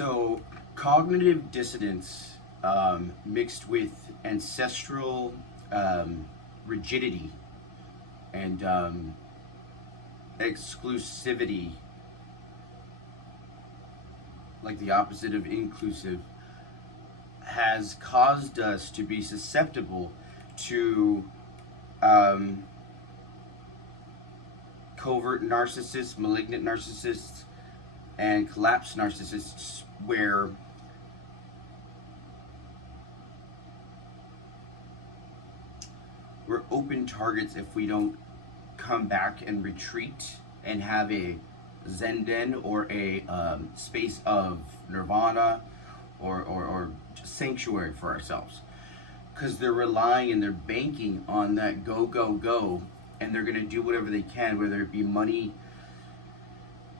So, cognitive dissonance mixed with ancestral rigidity and exclusivity, like the opposite of inclusive, has caused us to be susceptible to covert narcissists, malignant narcissists, and collapsed narcissists, where we're open targets if we don't come back and retreat and have a Zen or a space of nirvana or just sanctuary for ourselves. Because they're relying and they're banking on that go, go, go, and they're going to do whatever they can, whether it be money,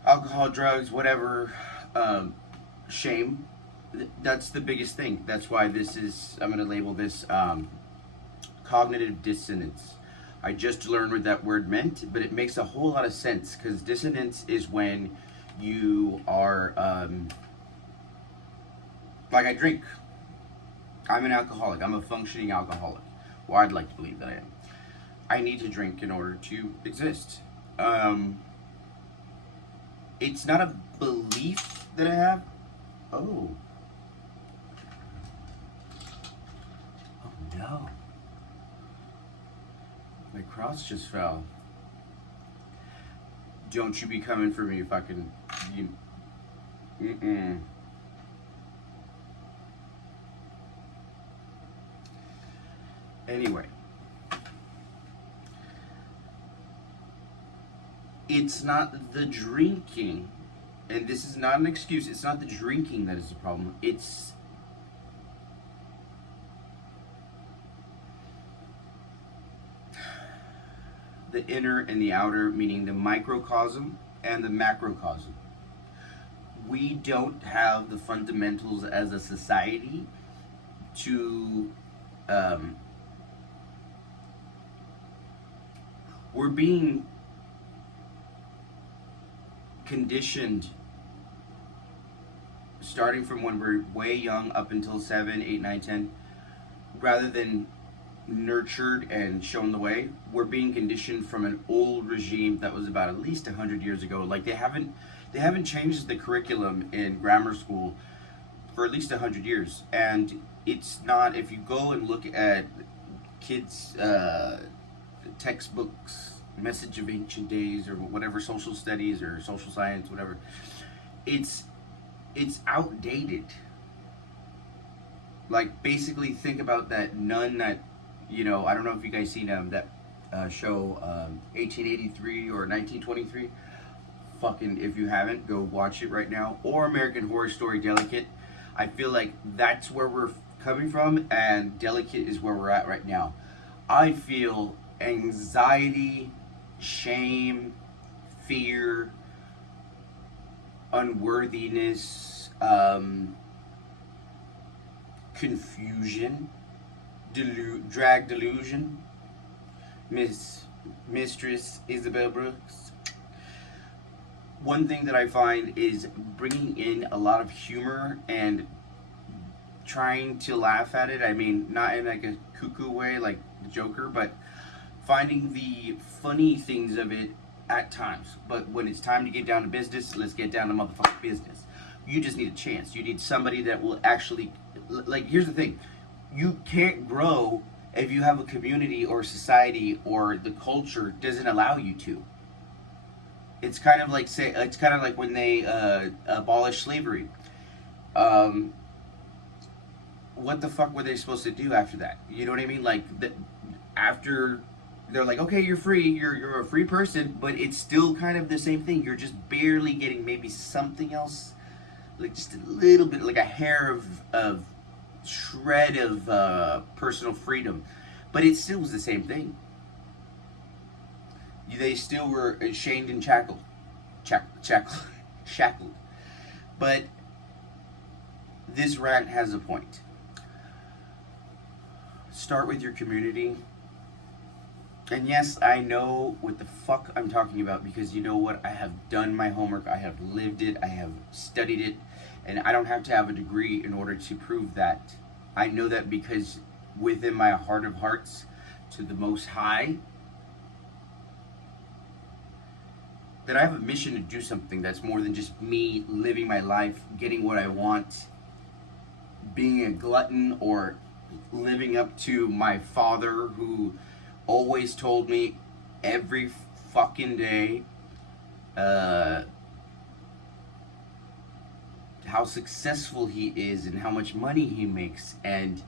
alcohol, drugs, whatever, shame. That's the biggest thing. That's why this is, I'm going to label this cognitive dissonance. I just learned what that word meant, but it makes a whole lot of sense, because dissonance is when you are, like I drink. I'm an alcoholic. I'm a functioning alcoholic. Well, I'd like to believe that I am. I need to drink in order to exist. It's not a belief that I have. Oh. Oh no. My cross just fell. Don't you be coming for me if I can. Anyway. It's not the drinking, and this is not an excuse, it's not the drinking that is the problem, it's the inner and the outer, meaning the microcosm and the macrocosm. We don't have the fundamentals as a society to, we're being conditioned starting from when we're way young up until 7, 8, 9, 10, rather than nurtured and shown the way. We're being conditioned from an old regime that was about at least 100 years ago. Like they haven't changed the curriculum in grammar school for at least 100 years. And it's not, if you go and look at kids textbooks, Message of Ancient Days, or whatever, social studies or social science, whatever, it's outdated. Like, basically, think about that nun that, I don't know if you guys seen that show 1883 or 1923. Fucking, if you haven't, go watch it right now. Or American Horror Story Delicate. I feel like that's where we're coming from, and Delicate is where we're at right now. I feel anxiety, shame, fear, unworthiness, confusion, drag delusion. Mistress Isabel Brooks. One thing that I find is bringing in a lot of humor and trying to laugh at it. I mean, not in like a cuckoo way like the Joker, but finding the funny things of it at times. But when it's time to get down to business, let's get down to motherfucking business. You just need a chance. You need somebody that will actually, like, here's the thing. You can't grow if you have a community or society or the culture doesn't allow you to. It's kind of like when they abolished slavery. What the fuck were they supposed to do after that? You know what I mean? Like, after they're like, okay, you're free, you're a free person, but it's still kind of the same thing. You're just barely getting maybe something else, like just a little bit, like a hair of shred of personal freedom, but it still was the same thing. They still were shamed and shackled. But this rant has a point. Start with your community. And yes, I know what the fuck I'm talking about because you know what? I have done my homework, I have lived it, I have studied it, and I don't have to have a degree in order to prove that. I know that because within my heart of hearts, to the Most High, that I have a mission to do something that's more than just me living my life, getting what I want, being a glutton, or living up to my father who always told me every fucking day how successful he is and how much money he makes. And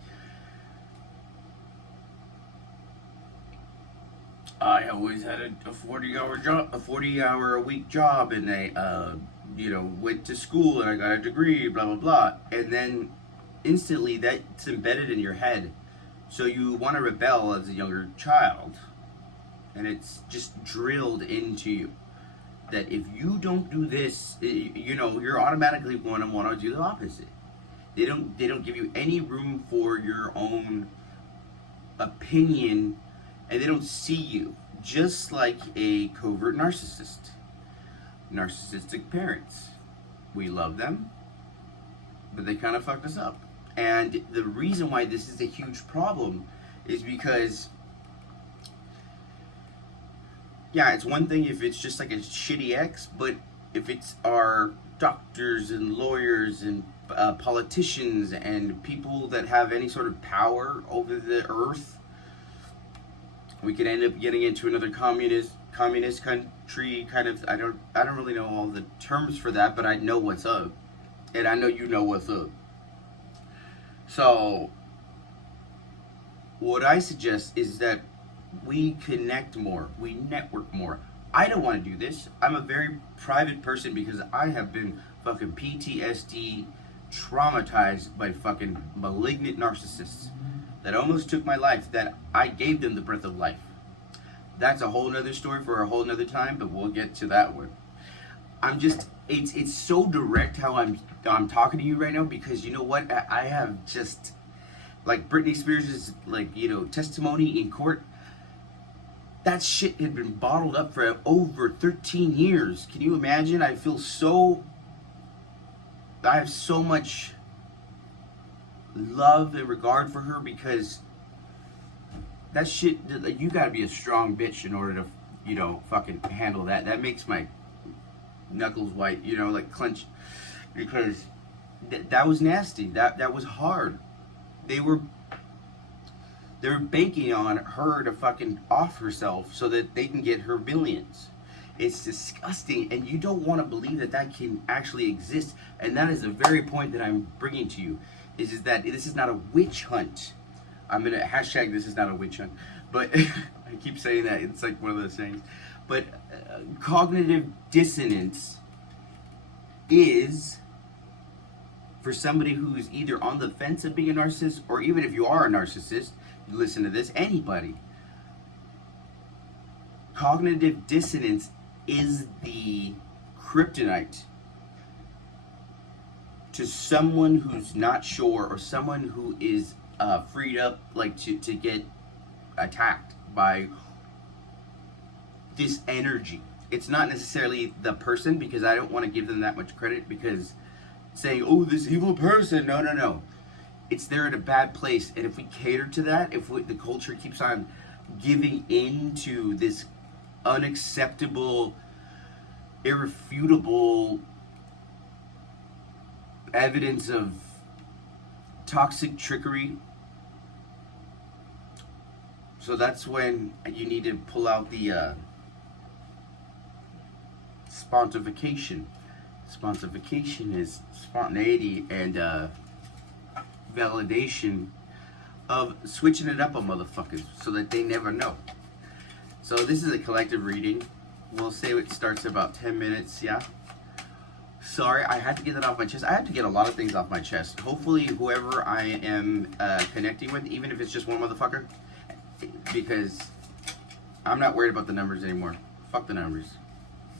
I always had a 40-hour job, a 40-hour a week job, and I went to school and I got a degree, blah blah blah. And then instantly that's embedded in your head, so you want to rebel as a younger child, and it's just drilled into you that if you don't do this, you're automatically going to want to do the opposite. They don't give you any room for your own opinion, and they don't see you, just like a covert narcissist. Narcissistic parents, we love them, but they kind of fucked us up. And the reason why this is a huge problem is because, yeah, it's one thing if it's just like a shitty ex, but if it's our doctors and lawyers and politicians and people that have any sort of power over the earth, we could end up getting into another communist country kind of. I don't really know all the terms for that, but I know what's up, and I know you know what's up. So what I suggest is that we connect more, we network more. I don't want to do this. I'm a very private person because I have been fucking PTSD traumatized by fucking malignant narcissists that almost took my life, that I gave them the breath of life. That's a whole nother story for a whole nother time, but we'll get to that one. It's so direct how I'm talking to you right now, because you know what? I have just, like Britney Spears' testimony in court. That shit had been bottled up for over 13 years. Can you imagine? I have so much love and regard for her, because that shit, you gotta be a strong bitch in order to, fucking handle that. That makes my knuckles white, clench, because that was nasty. That was hard. They were banking on her to fucking off herself so that they can get her billions. It's disgusting, and you don't want to believe that can actually exist. And that is the very point that I'm bringing to you, is that this is not a witch hunt. I'm gonna hashtag this is not a witch hunt, but I keep saying that, it's like one of those things. But cognitive dissonance is for somebody who's either on the fence of being a narcissist, or even if you are a narcissist, you listen to this, anybody. Cognitive dissonance is the kryptonite to someone who's not sure, or someone who is freed up, to get attacked by this energy. It's not necessarily the person, because I don't want to give them that much credit, because saying, oh, this evil person, no. It's they're in a bad place, and if we cater to that, if the culture keeps on giving in to this unacceptable, irrefutable evidence of toxic trickery, so that's when you need to pull out the spontification. Spontification is spontaneity and validation of switching it up on motherfuckers so that they never know. So this is a collective reading. We'll say it starts about 10 minutes, yeah? Sorry, I had to get that off my chest. I had to get a lot of things off my chest. Hopefully whoever I am connecting with, even if it's just one motherfucker, because I'm not worried about the numbers anymore. Fuck the numbers.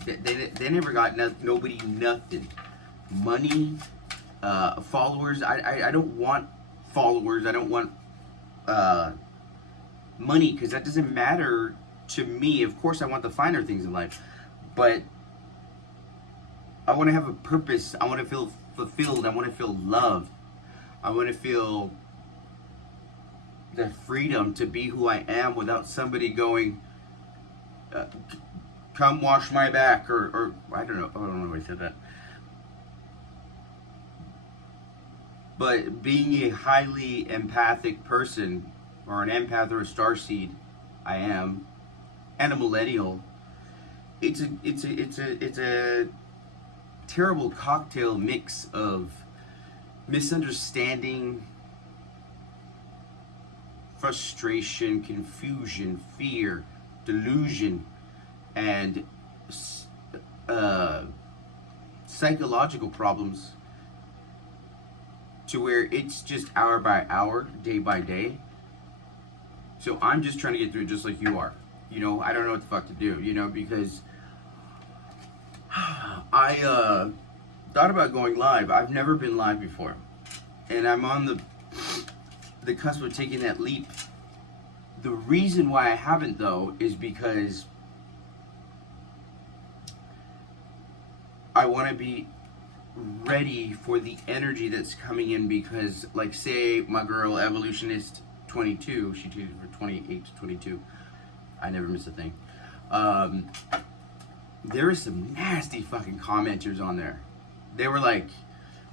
They never got nobody nothing. Money, followers. I don't want followers. I don't want money, because that doesn't matter to me, of course, I want the finer things in life, but I want to have a purpose. I want to feel fulfilled. I want to feel loved. I want to feel the freedom to be who I am without somebody going, come wash my back, or I don't know why I said that. But being a highly empathic person, or an empath or a starseed, I am, and a millennial, it's a terrible cocktail mix of misunderstanding, frustration, confusion, fear, delusion, and psychological problems, to where it's just hour by hour, day by day. So I'm just trying to get through it just like you are. You know, I don't know what the fuck to do, you know, because I thought about going live. I've never been live before. And I'm on the cusp of taking that leap. The reason why I haven't, though, is because I want to be ready for the energy that's coming in, because, like, say my girl Evolutionist 22, she tweeted for 28 to 22. I never miss a thing. There is some nasty fucking commenters on there. They were like,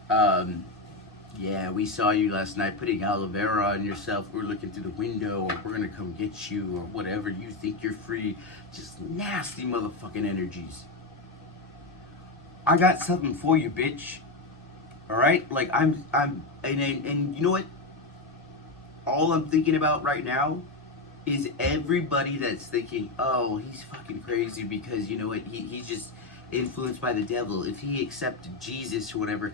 yeah, we saw you last night putting aloe vera on yourself. We're looking through the window, or we're gonna come get you, or whatever. You think you're free. Just nasty motherfucking energies. I got something for you, bitch. All right, like and you know what? All I'm thinking about right now is everybody that's thinking, oh, he's fucking crazy because, you know what, he's just influenced by the devil. If he accepted Jesus or whatever,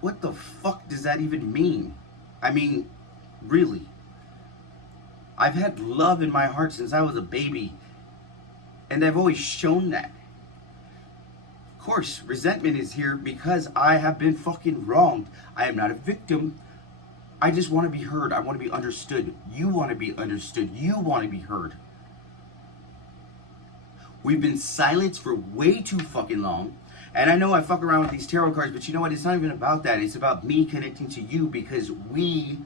what the fuck does that even mean? I mean, really. I've had love in my heart since I was a baby, and I've always shown that. Of course, resentment is here because I have been fucking wronged. I am not a victim. I just want to be heard. I want to be understood. You want to be understood. You want to be heard. We've been silenced for way too fucking long. And I know I fuck around with these tarot cards, but you know what? It's not even about that. It's about me connecting to you, because we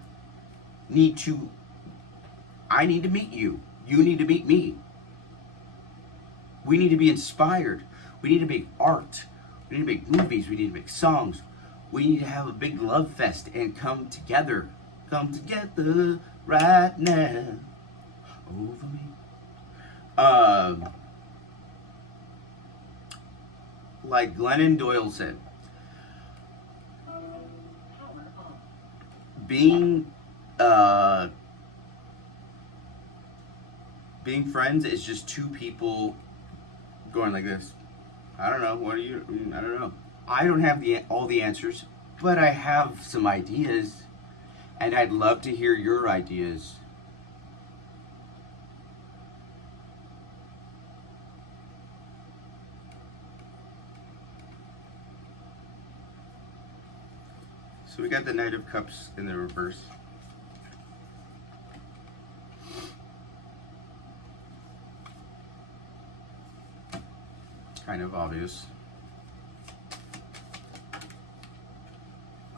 need to... I need to meet you. You need to meet me. We need to be inspired. We need to make art. We need to make movies. We need to make songs. We need to have a big love fest and come together. Come together right now. Over me. Like Glennon Doyle said, being friends is just two people going like this. I don't know. What are you? I don't know. I don't have all the answers, but I have some ideas, and I'd love to hear your ideas. So we got the Knight of Cups in the reverse. Kind of obvious.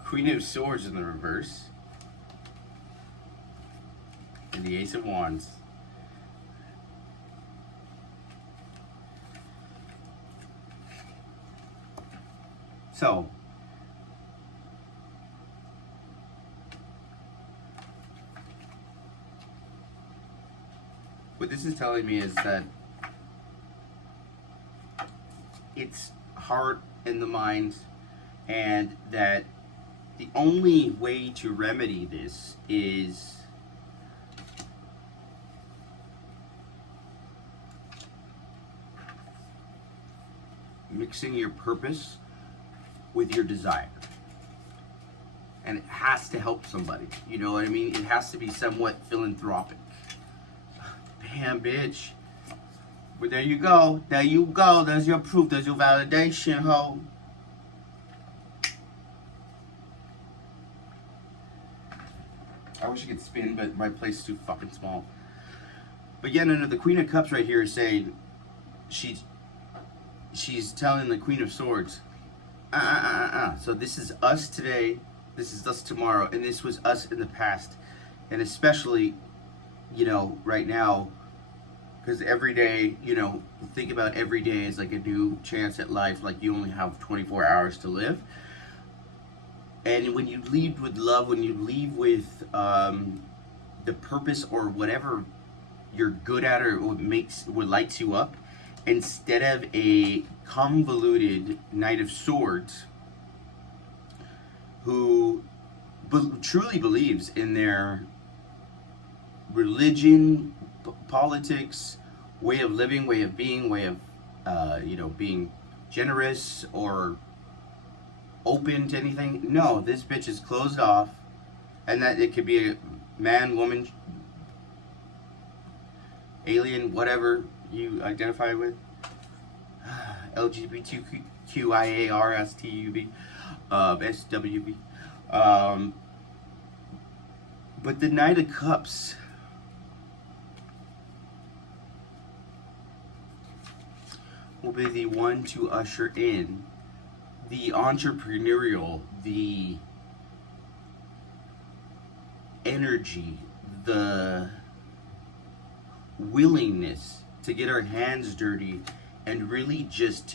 Queen of Swords in the reverse. And the Ace of Wands. So, what this is telling me is that it's heart in the mind, and that the only way to remedy this is mixing your purpose with your desire. And it has to help somebody. You know what I mean? It has to be somewhat philanthropic. Damn, bitch. But there you go. There you go. There's your proof. There's your validation, ho. I wish I could spin, but my place is too fucking small. But yet, no, the Queen of Cups right here is saying she's telling the Queen of Swords, So this is us today, this is us tomorrow, and this was us in the past. And especially, right now, because every day, think about every day as like a new chance at life, like you only have 24 hours to live. And when you leave with love, when you leave with the purpose or whatever you're good at or what lights you up, instead of a convoluted Knight of Swords who truly believes in their religion, politics, way of living, way of being, way of being generous or open to anything. No, this bitch is closed off, and that it could be a man, woman, alien, whatever you identify with. LGBTQIARSTUV, SWV. But the Knight of Cups will be the one to usher in the entrepreneurial, the energy, the willingness to get our hands dirty and really just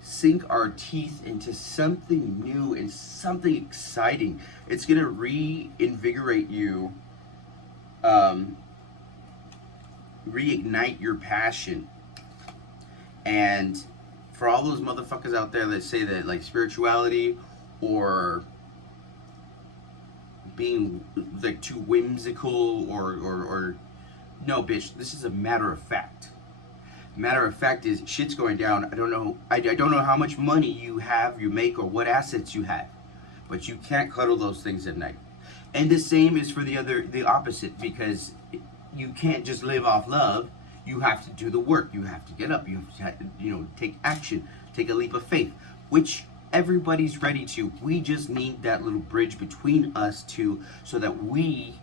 sink our teeth into something new and something exciting. It's gonna reinvigorate you, reignite your passion. And for all those motherfuckers out there that say that like spirituality or being like too whimsical or no, bitch, this is a matter of fact. Matter of fact is shit's going down. I don't know how much money you make, or what assets you have, but you can't cuddle those things at night. And the same is for the opposite, because you can't just live off love. You have to do the work. You have to get up. You have to, take action, take a leap of faith, which everybody's ready to. We just need that little bridge between us two so that we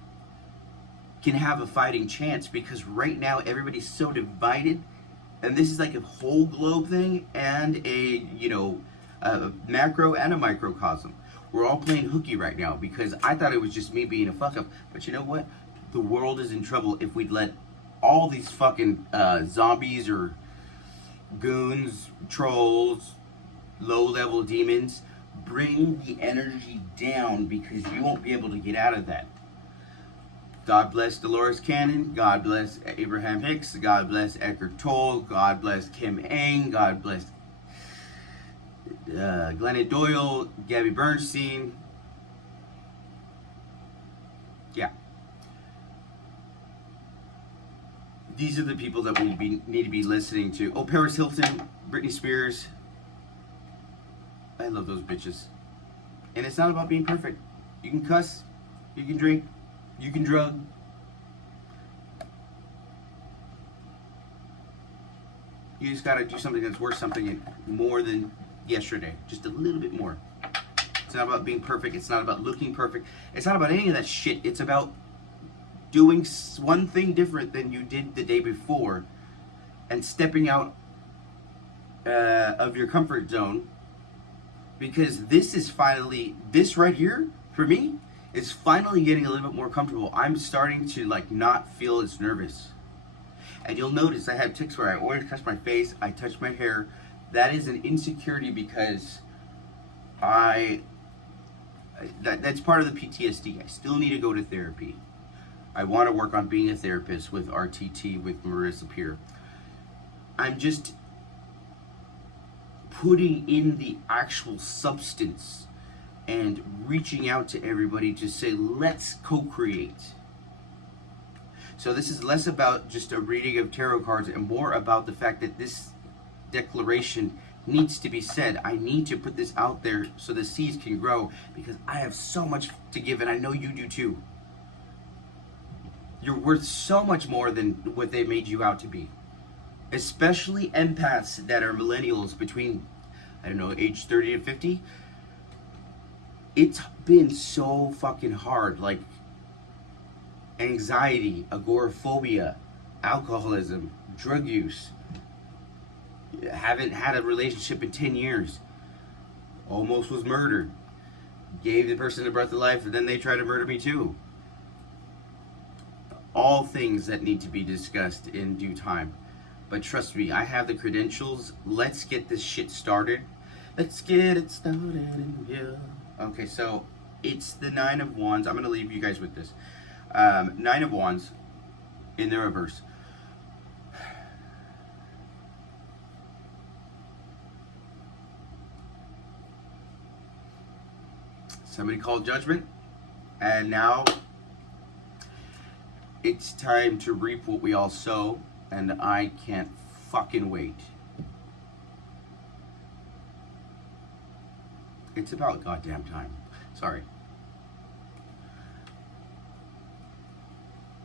can have a fighting chance, because right now everybody's so divided. And this is like a whole globe thing and a macro and a microcosm. We're all playing hooky right now, because I thought it was just me being a fuck up. But you know what? The world is in trouble if we'd let all these fucking zombies or goons, trolls, low-level demons bring the energy down, because you won't be able to get out of that. God bless Dolores Cannon. God bless Abraham Hicks. God bless Eckhart Tolle. God bless Kim Eng. God bless Glennon Doyle, Gabby Bernstein. Yeah. These are the people that we need to be listening to. Oh, Paris Hilton, Britney Spears. I love those bitches. And it's not about being perfect. You can cuss. You can drink. You can drug. You just gotta do something that's worth something more than yesterday. Just a little bit more. It's not about being perfect. It's not about looking perfect. It's not about any of that shit. It's about doing one thing different than you did the day before and stepping out of your comfort zone. Because this right here, for me, is finally getting a little bit more comfortable. I'm starting to not feel as nervous. And you'll notice I have tics where I always touch my face, I touch my hair. That is an insecurity, because that's part of the PTSD. I still need to go to therapy. I want to work on being a therapist with RTT, with Marissa Peer. I'm just putting in the actual substance and reaching out to everybody to say, let's co-create. So this is less about just a reading of tarot cards and more about the fact that this declaration needs to be said. I need to put this out there so the seeds can grow, because I have so much to give, and I know you do too. You're worth so much more than what they made you out to be. Especially empaths that are millennials between, age 30 to 50. It's been so fucking hard. Anxiety, agoraphobia, alcoholism, drug use, haven't had a relationship in 10 years, almost was murdered, gave the person the breath of life, and then they tried to murder me too. All things that need to be discussed in due time. But trust me, I have the credentials. Let's get this shit started. Let's get it started in here. Okay, so it's the Nine of Wands. I'm going to leave you guys with this. Nine of Wands in the reverse. Somebody called judgment, and now it's time to reap what we all sow, and I can't fucking wait. It's about goddamn time. Sorry.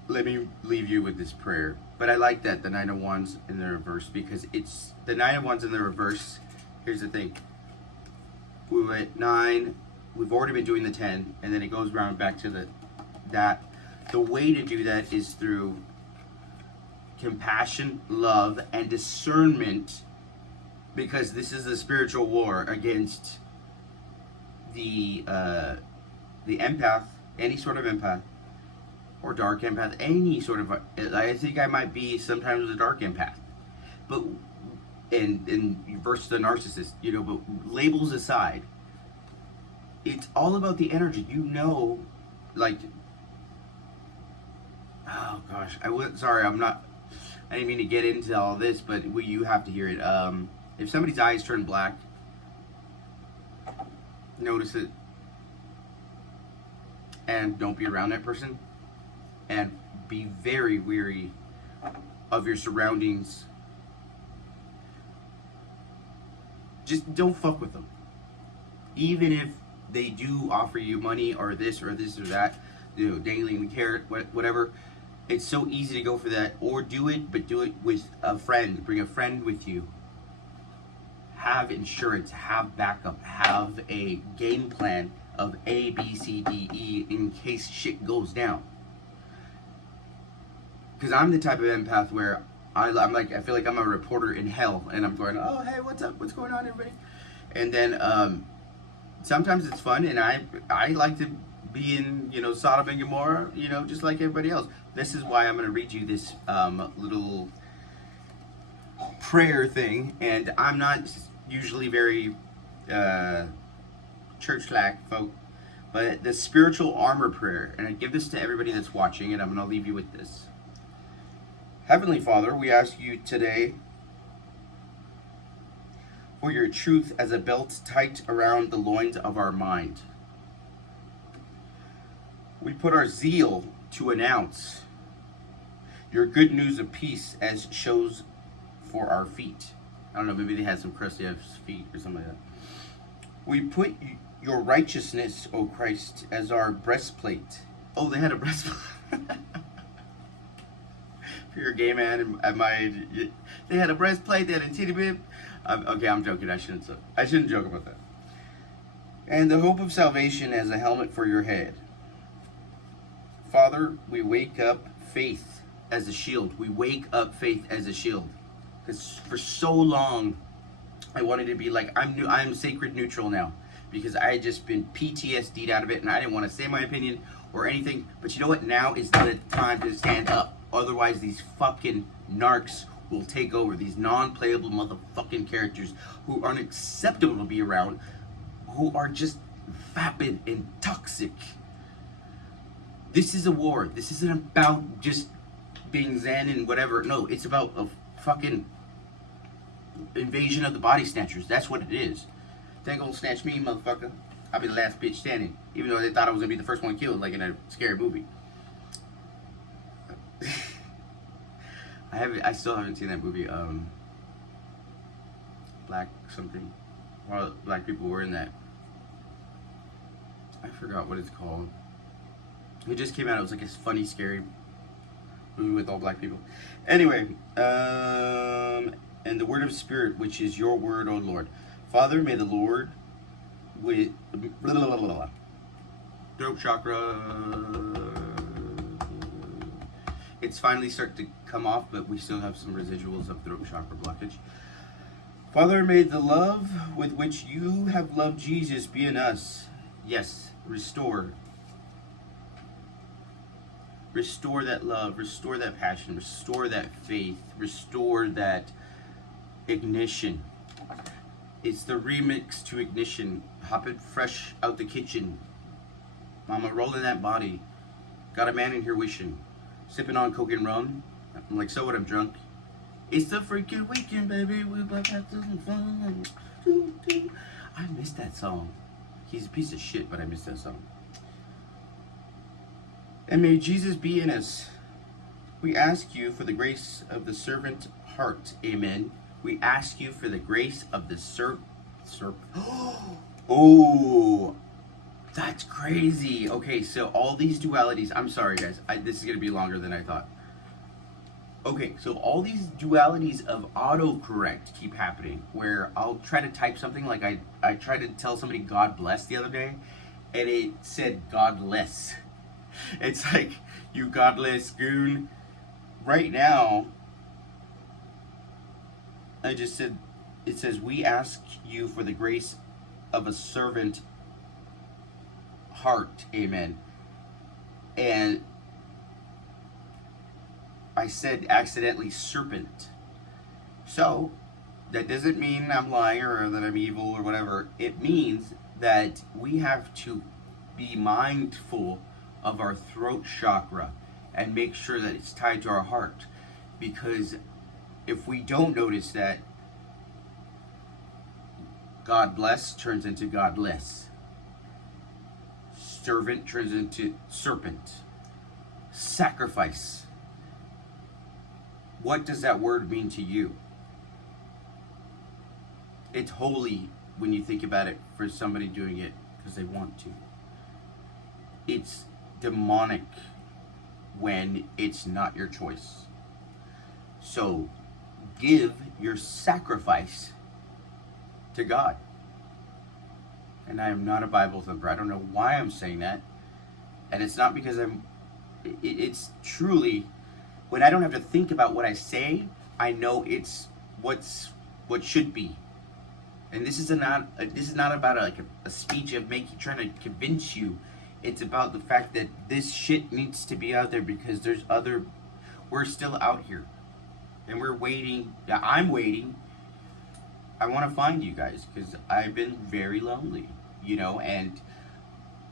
Let me leave you with this prayer. But I like that, the Nine of Wands in the reverse, because it's the Nine of Wands in the reverse. Here's the thing. We were at 9. We've already been doing the 10, and then it goes around back to that. The way to do that is through compassion, love, and discernment, because this is a spiritual war against the empath, any sort of empath, or dark empath, any sort of. I think I might be sometimes a dark empath, but and versus the narcissist, you know. But labels aside, it's all about the energy, you know, like. Oh gosh, sorry, I didn't mean to get into all this, but you have to hear it. If somebody's eyes turn black, notice it, and don't be around that person, and be very wary of your surroundings. Just don't fuck with them. Even if they do offer you money or this or that, you know, dangling the carrot, whatever. It's so easy to go for that, or do it, but do it with a friend. Bring a friend with you. Have insurance, have backup, have a game plan of A, B, C, D, E in case shit goes down. Because I'm the type of empath where I feel like I'm a reporter in hell, and I'm going, oh hey, what's up? What's going on, everybody? And then sometimes it's fun, and I like to be in, you know, Sodom and Gomorrah, you know, just like everybody else. This is why I'm going to read you this little prayer thing, and I'm not usually very church-like folk, but the spiritual armor prayer, and I give this to everybody that's watching, and I'm going to leave you with this. Heavenly Father, we ask you today for your truth as a belt tight around the loins of our mind. We put our zeal to announce your good news of peace as shows for our feet. I don't know, maybe they had some crusty ass feet or something like that. We put your righteousness, O Christ, as our breastplate. Oh, they had a breastplate. If you're a gay man at my age, they had a breastplate, they had a titty bib. Okay, I'm joking. I shouldn't joke about that. And the hope of salvation as a helmet for your head. Father, we wake up faith as a shield. We wake up faith as a shield. Because for so long, I wanted to be like, I'm sacred neutral now. Because I had just been PTSD'd out of it, and I didn't want to say my opinion or anything. But you know what? Now is the time to stand up. Otherwise, these fucking narcs will take over. These non-playable motherfucking characters who are unacceptable to be around, who are just vapid and toxic. This is a war. This isn't about just being zen and whatever. No, it's about a fucking invasion of the body snatchers. That's what it is. They ain't gonna snatch me, motherfucker. I'll be the last bitch standing. Even though they thought I was gonna be the first one killed, like in a scary movie. I still haven't seen that movie, Black something. While black people were in that. I forgot what it's called. It just came out. It was like a funny, scary movie with all black people. Anyway, and the word of spirit, which is your word, O Lord. Father, may the Lord with throat chakra. it's finally starting to come off, but we still have some residuals of throat chakra blockage. Father, may the love with which you have loved Jesus be in us. Yes, restore. Restore that love, restore that passion, restore that faith, restore that ignition. It's the remix to ignition. Hop it fresh out the kitchen. Mama, rolling that body. Got a man in here wishing. Sipping on coke and rum. I'm like, so what, I'm drunk. It's the freaking weekend, baby. We both have some fun. I missed that song. He's a piece of shit, but I missed that song. And may Jesus be in us. We ask you for the grace of the servant heart. Amen. We ask you for the grace of the Oh, that's crazy. Okay, so all these dualities. I'm sorry, guys. This is going to be longer than I thought. Okay, so all these dualities of autocorrect keep happening, where I'll try to type something, like I tried to tell somebody God bless the other day, and it said godless. It's like, you godless goon. Right now, I just said, it says, we ask you for the grace of a servant heart. Amen. And I said accidentally serpent. So that doesn't mean I'm lying or that I'm evil or whatever. It means that we have to be mindful of our throat chakra and make sure that it's tied to our heart. Because if we don't notice that, God bless turns into godless. Servant turns into serpent. Sacrifice. What does that word mean to you? It's holy when you think about it for somebody doing it because they want to. It's demonic when it's not your choice. So give your sacrifice to God. And I am not a Bible thumper. I don't know why I'm saying that. And it's not because it's truly, when I don't have to think about what I say, I know it's what should be. And this is not about a speech of trying to convince you. It's about the fact that this shit needs to be out there because we're still out here. And we're waiting. I'm waiting. I want to find you guys because I've been very lonely, and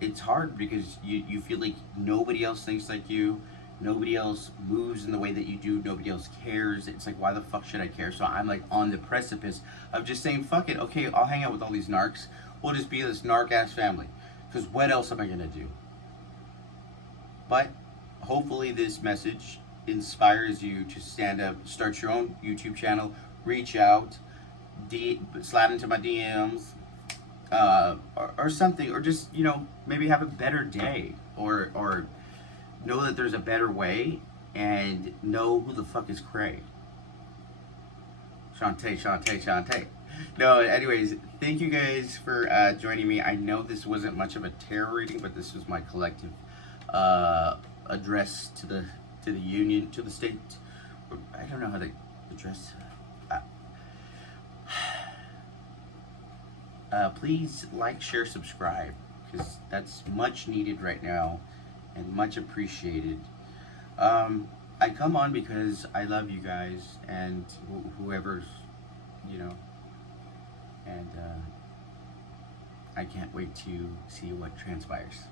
it's hard because you feel like nobody else thinks like you. Nobody else moves in the way that you do. Nobody else cares. It's like, why the fuck should I care? So I'm like on the precipice of just saying, fuck it. Okay, I'll hang out with all these narcs. We'll just be this narc-ass family. Because what else am I going to do? But hopefully this message inspires you to stand up, start your own YouTube channel, reach out, slide into my DMs, or something. Or just, maybe have a better day. Or know that there's a better way, and know who the fuck is Cray. Shantae. No, anyways, thank you guys for joining me. I know this wasn't much of a tarot reading, but this was my collective address to the union, to the state. I don't know how to address. Please like, share, subscribe, because that's much needed right now. And much appreciated. I come on because I love you guys and whoever's, and I can't wait to see what transpires.